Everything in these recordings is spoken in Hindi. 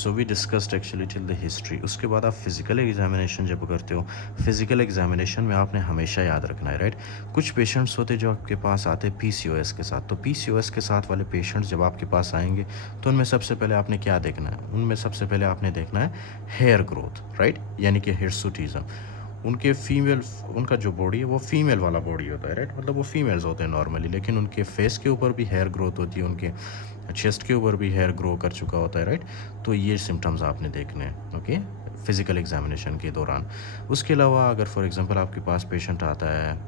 So we discussed actually till the history. उसके बाद आप फिज़िकल एग्जामिनेशन जब करते हो, फिज़िकल एग्जामिनेशन में आपने हमेशा याद रखना है, राइट। कुछ पेशेंट्स होते जो आपके पास आते हैं पीसीओएस के साथ। तो पीसीओएस के साथ वाले पेशेंट्स जब आपके पास आएंगे तो उनमें सबसे पहले आपने क्या देखना है, उनमें सबसे पहले आपने देखना है हेयर ग्रोथ, राइट, यानी कि हिर्सुटिज्म। उनके फीमेल, उनका जो बॉडी है वो फीमेल वाला बॉडी होता है, राइट, मतलब वो फीमेल्स होते हैं नॉर्मली, लेकिन उनके फेस के ऊपर भी हेयर ग्रोथ होती है, उनके चेस्ट के ऊपर भी हेयर ग्रो कर चुका होता है, राइट। तो ये सिम्टम्स आपने देखने हैं, ओके, फिज़िकल एग्जामिनेशन के दौरान। उसके अलावा अगर फॉर एग्जांपल आपके पास पेशेंट आता है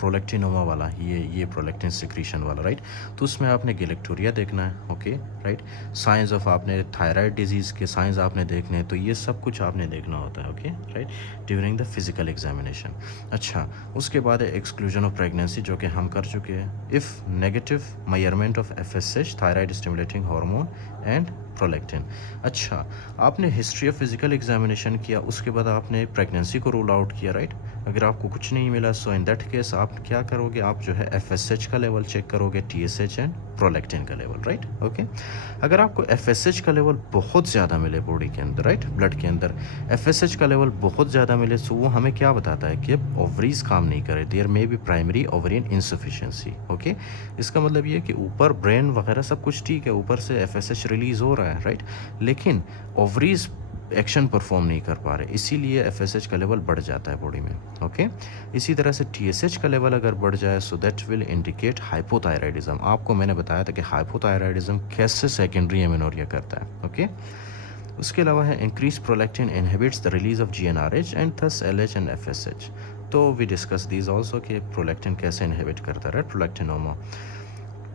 प्रोलेक्टिनोमा वाला, ये प्रोलेक्टिन सिक्रीशन वाला, राइट, तो उसमें आपने गैलेक्टोरिया देखना है, ओके, राइट। साइंस ऑफ आपने थायराइड डिजीज़ के साइंस आपने देखने हैं, तो ये सब कुछ आपने देखना होता है, okay, right, during the physical examination. अच्छा, उसके बाद है एक्सक्लूजन ऑफ प्रेगनेंसी, जो कि हम कर चुके हैं। If negative measurement of FSH, thyroid stimulating hormone and prolactin. अच्छा, आपने हिस्ट्री ऑफ फिज़िकल एग्जामिनेशन किया, उसके बाद आपने प्रेगनेंसी को रूल आउट किया, राइट। अगर आपको कुछ नहीं मिला, सो इन दैट केस आप क्या करोगे, आप जो है एफएसएच का लेवल चेक करोगे, टीएसएच एंड प्रोलेक्टिन का लेवल, राइट, ओके। अगर आपको एफएसएच का लेवल बहुत ज़्यादा मिले बॉडी के अंदर, राइट, ब्लड के अंदर एफएसएच का लेवल बहुत ज़्यादा मिले, तो वो हमें क्या बताता है कि अब ओवरीज काम नहीं करे, there may be primary ovarian insufficiency, okay. इसका मतलब ये कि ऊपर ब्रेन वगैरह सब कुछ ठीक है, ऊपर से एफएसएच रिलीज़ हो रहा है, राइट, लेकिन ओवरीज एक्शन परफॉर्म नहीं कर पा रहे, इसीलिए एफएसएच का लेवल बढ़ जाता है बॉडी में, ओके। इसी तरह से टीएसएच का लेवल अगर बढ़ जाए, सो दैट विल इंडिकेट हाइपोथायराइडिज्म। आपको मैंने बताया था कि हाइपोथायराइडिज्म कैसे सेकेंडरी एमेनोरिया करता है, ओके। उसके अलावा है increase prolactin inhibits the release of GnRH and thus LH and FSH. तो वी डिस्कस दीज ऑल्सो कि प्रोलेक्टिन कैसे इनहिबिट करता है, right, prolactinoma.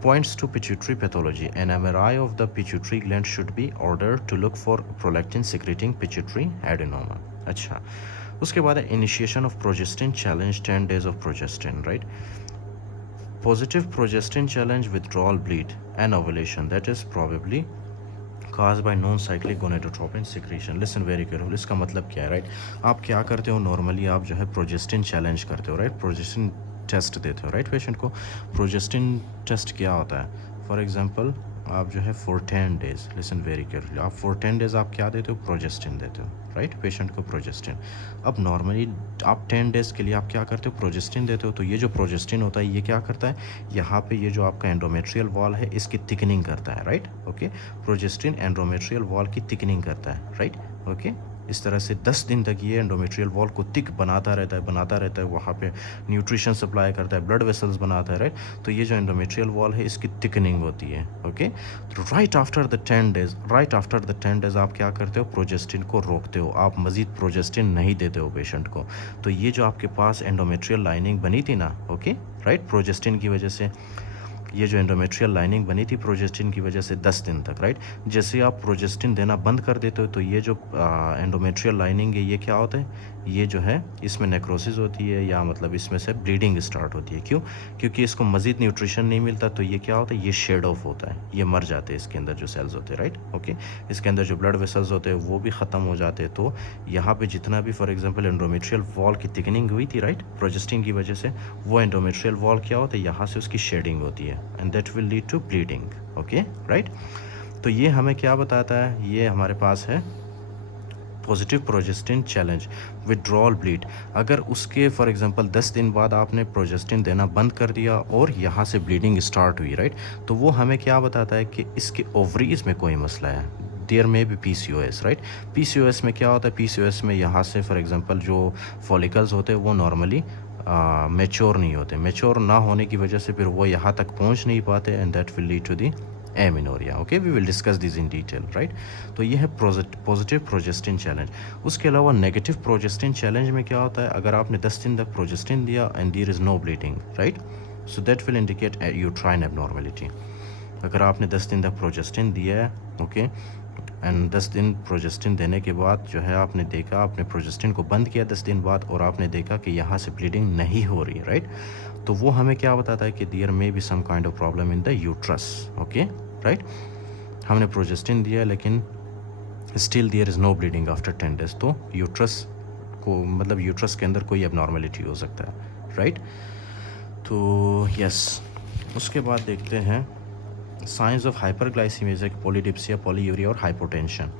Points to pituitary pathology. An MRI of the pituitary gland should be ordered to look for prolactin secreting pituitary adenoma. अच्छा, उसके बाद है initiation of progestin challenge, 10 days of progestin, right? Positive progestin challenge, withdrawal bleed and ovulation, that is probably caused by non-cyclic gonadotropin secretion. Listen very carefully, इसका मतलब क्या है, राइट। आप क्या करते हो नॉर्मली, आप जो है प्रोजेस्टिन चैलेंज करते हो, राइट, प्रोजेस्टिन टेस्ट देते हो, राइट, पेशेंट को। प्रोजेस्टिन टेस्ट क्या होता है, फॉर एग्जांपल आप जो है for 10 days, listen very carefully, आप फॉर 10 डेज आप क्या देते हो, प्रोजेस्टिन देते हो, राइट, पेशेंट को प्रोजेस्टिन। अब नॉर्मली आप 10 डेज़ के लिए आप क्या करते हो, प्रोजेस्टिन देते हो। तो ये जो प्रोजेस्टिन होता है ये क्या करता है, यहाँ पे ये जो आपका एंडोमेट्रियल वॉल है इसकी थिकनिंग करता है, right, okay. Progestin endometrial wall की थिकनिंग करता है, राइट, ओके। इस तरह से 10 दिन तक ये एंडोमेट्रियल वॉल को थिक बनाता रहता है, वहाँ पे न्यूट्रिशन सप्लाई करता है, ब्लड वेसल्स बनाता है, राइट। तो ये जो एंडोमेट्रियल वॉल है इसकी थिकनिंग होती है, ओके। तो राइट आफ्टर द 10 डेज आप क्या करते हो, प्रोजेस्टिन को रोकते हो, आप मज़ीद प्रोजेस्टिन नहीं देते हो पेशेंट को। तो ये जो आपके पास एंडोमेट्रियल लाइनिंग बनी थी ना, ओके, राइट, प्रोजेस्टिन की वजह से, ये जो एंडोमेट्रियल लाइनिंग बनी थी प्रोजेस्टिन की वजह से 10 दिन तक, राइट, जैसे आप प्रोजेस्टिन देना बंद कर देते हो तो ये जो एंडोमेट्रियल लाइनिंग है ये क्या होता है, ये जो है इसमें नेक्रोसिस होती है, या मतलब इसमें से ब्लीडिंग स्टार्ट होती है। क्यों? क्योंकि इसको मज़ीद न्यूट्रिशन नहीं मिलता, तो ये क्या होता है, ये शेड ऑफ होता है, ये मर जाते हैं इसके अंदर जो सेल्स होते हैं, राइट, ओके। इसके अंदर जो ब्लड वेसल्स होते हैं वो भी ख़त्म हो जाते हैं। तो यहाँ पे जितना भी फॉर एग्जांपल एंडोमेट्रियल वॉल की थिकनिंग हुई थी, राइट, प्रोजेस्टिन की वजह से, वो एंडोमेट्रियल वॉल क्या होता है, यहाँ से उसकी शेडिंग होती है and that will lead to bleeding, okay, right. तो ये हमें क्या बताता है, ये हमारे पास है positive progestin challenge, withdrawal bleed. अगर उसके फॉर एग्जांपल 10 दिन बाद आपने प्रोजेस्टिन देना बंद कर दिया और यहाँ से ब्लीडिंग स्टार्ट हुई, राइट, तो वो हमें क्या बताता है कि इसके ओवरीज में कोई मसला है, देयर में भी पीसीओएस, राइट। पीसीओएस में क्या होता है, पीसीओएस में यहाँ से फॉर एग्जांपल जो फॉलिकल्स होते हैं वो नॉर्मली मेच्योर नहीं होते, मेच्योर ना होने की वजह से फिर वो यहाँ तक पहुँच नहीं पाते and that will lead to the amenorrhoea, okay. We will discuss this in detail, right. तो ये है पॉजिटिव प्रोजेस्टिन चैलेंज। उसके अलावा नेगेटिव प्रोजेस्टिन चैलेंज में क्या होता है, अगर आपने 10 दिन तक प्रोजेस्टिन दिया and there is no bleeding, right, so that will indicate uterine abnormality. अगर आपने 10 दिन तक प्रोजेस्टिन दिया है, ओके, एंड 10 दिन प्रोजेस्टिन देने के बाद जो है आपने देखा, आपने प्रोजेस्टिन को बंद किया 10 दिन बाद और आपने देखा कि यहाँ से ब्लीडिंग नहीं हो रही, राइट, तो वो हमें क्या बताता है कि there may be some kind of problem in the uterus, okay, right. हमने प्रोजेस्टिन दिया लेकिन still there is no bleeding after 10 days, तो यूट्रस को मतलब यूट्रस के अंदर कोई एबनॉर्मेलिटी हो सकता है, राइट। तो यस, उसके बाद देखते हैं signs of hyperglycaemia, polydipsia, polyuria और हाइपोटेंशन।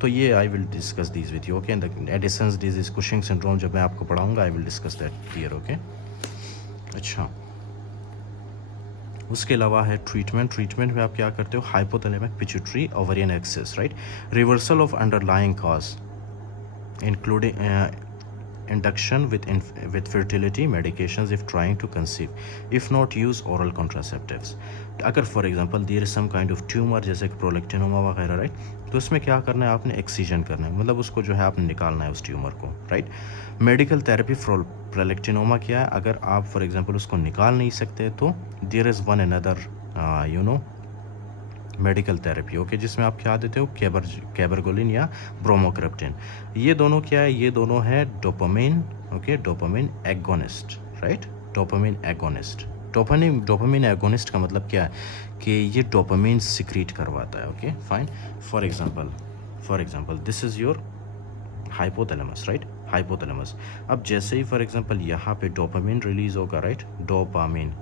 तो ये I will discuss these with you, okay. The Addison's disease, Cushing syndrome जब मैं आपको पढ़ाऊंगा I will discuss that clear, okay. अच्छा, उसके अलावा है ट्रीटमेंट में आप क्या करते हो, hypothalamic pituitary ovarian axis, right, reversal of underlying cause including induction with fertility medications if trying to conceive, if not use oral contraceptives। अगर for example there is some kind of tumour जैसे कि प्रोलेक्टिनोमा वगैरह, राइट, तो उसमें क्या करना है आपने, एक्सीजन करना है, मतलब उसको जो है आपने निकालना है उस ट्यूमर को, right. Medical therapy for prolactinoma क्या है, अगर आप फॉर एग्जांपल उसको निकाल नहीं सकते तो there is one another medical therapy, okay, जिसमें आप क्या देते हो, कैबरगोलिन या ब्रोमोक्रप्टिन। ये दोनों क्या है, ये दोनों है dopamine, okay, dopamine agonist, right, dopamine agonist. Dopamine agonist का मतलब क्या है कि ये डोपामिन सिक्रीट करवाता है, okay, fine. For example this is your hypothalamus, right, hypothalamus. अब जैसे ही फॉर एग्जांपल यहाँ पे डोपामिन रिलीज होगा, राइट, डोपामिन,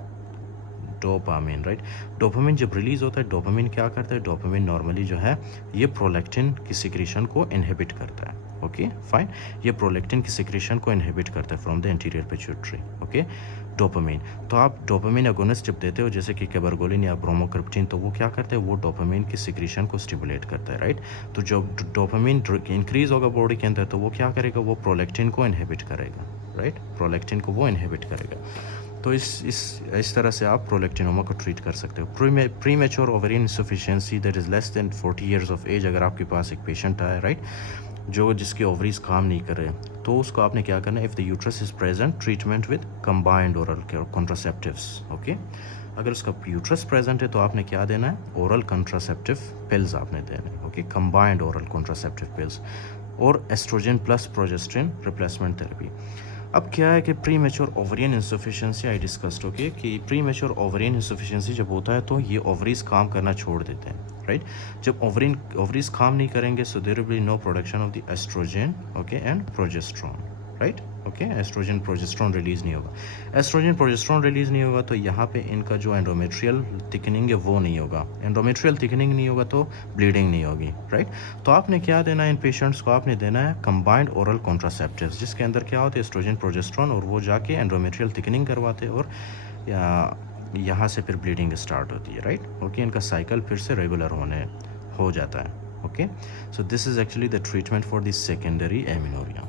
राइट, डोपामिन जब रिलीज़ होता है, डोपामिन क्या करता है, डोपामिन नॉर्मली जो है ये प्रोलेक्टिन की सिक्रीशन को इनहिबिट करता है, ओके, फाइन। ये प्रोलेक्टिन की सिक्रीशन को इनहिबिट करता है from the anterior pituitary, okay, dopamine. तो आप डोपामिन एगोनिस्ट जब देते हो जैसे कि कैबरगोलिन या ब्रोमोक्रप्टिन, तो वो क्या करते हैं, वो डोपामिन की सिक्रीशन को स्टिमुलेट करता है, राइट। तो जब डोपामिन इंक्रीज होगा बॉडी के अंदर तो वो क्या करेगा, वो प्रोलेक्टिन को इनहिबिट करेगा, राइट, प्रोलेक्टिन को वो इनहिबिट करेगा। तो इस तरह से आप प्रोलेक्टिनोमा को ट्रीट कर सकते हो। Premature ovarian insufficiency that is less than 40 years of age, अगर आपके पास एक पेशेंट आया, राइट, जो जिसके ओवरीज काम नहीं कर रहे, तो उसको आपने क्या करना है, if the uterus is present, treatment with combined oral contraceptives, okay. अगर उसका यूट्रस प्रेजेंट है तो आपने क्या देना है, ओरल कॉन्ट्रासेप्टिव पिल्स आपने देने हैं, okay, combined oral contraceptive pills, और एस्ट्रोजन प्लस प्रोजेस्ट्रिन रिप्लेसमेंट थेरेपी। अब क्या है कि pre mature ovarian insufficiency I discussed, okay, कि प्री मैच्योर ओवरियन इंसफिशिएंसी जब होता है तो ये ओवरीज काम करना छोड़ देते हैं, राइट। जब ओवरीज काम नहीं करेंगे so there will be no production of the oestrogen, okay, and progesterone, right, okay, oestrogen progesterone release नहीं होगा। एस्ट्रोजन प्रोजेस्ट्रॉन रिलीज़ नहीं होगा तो यहाँ पे इनका जो एंडोमेट्रियल थिकनिंग है वो नहीं होगा। एंडोमेट्रियल थिकनिंग नहीं होगा तो ब्लीडिंग नहीं होगी, राइट। तो आपने क्या देना है इन पेशेंट्स को, आपने देना है कंबाइंड ओरल कॉन्ट्रासेप्टिव्स, जिसके अंदर क्या होते हैं, एस्ट्रोजन प्रोजेस्ट्रॉन, और वो जाके एंडोमेट्रियल थिकनिंग करवाते हैं और यहाँ से फिर ब्लीडिंग स्टार्ट होती है, राइट, ओके। इनका साइकिल फिर से रेगुलर हो जाता है, okay. So this is actually the treatment for this secondary amenorrhoea.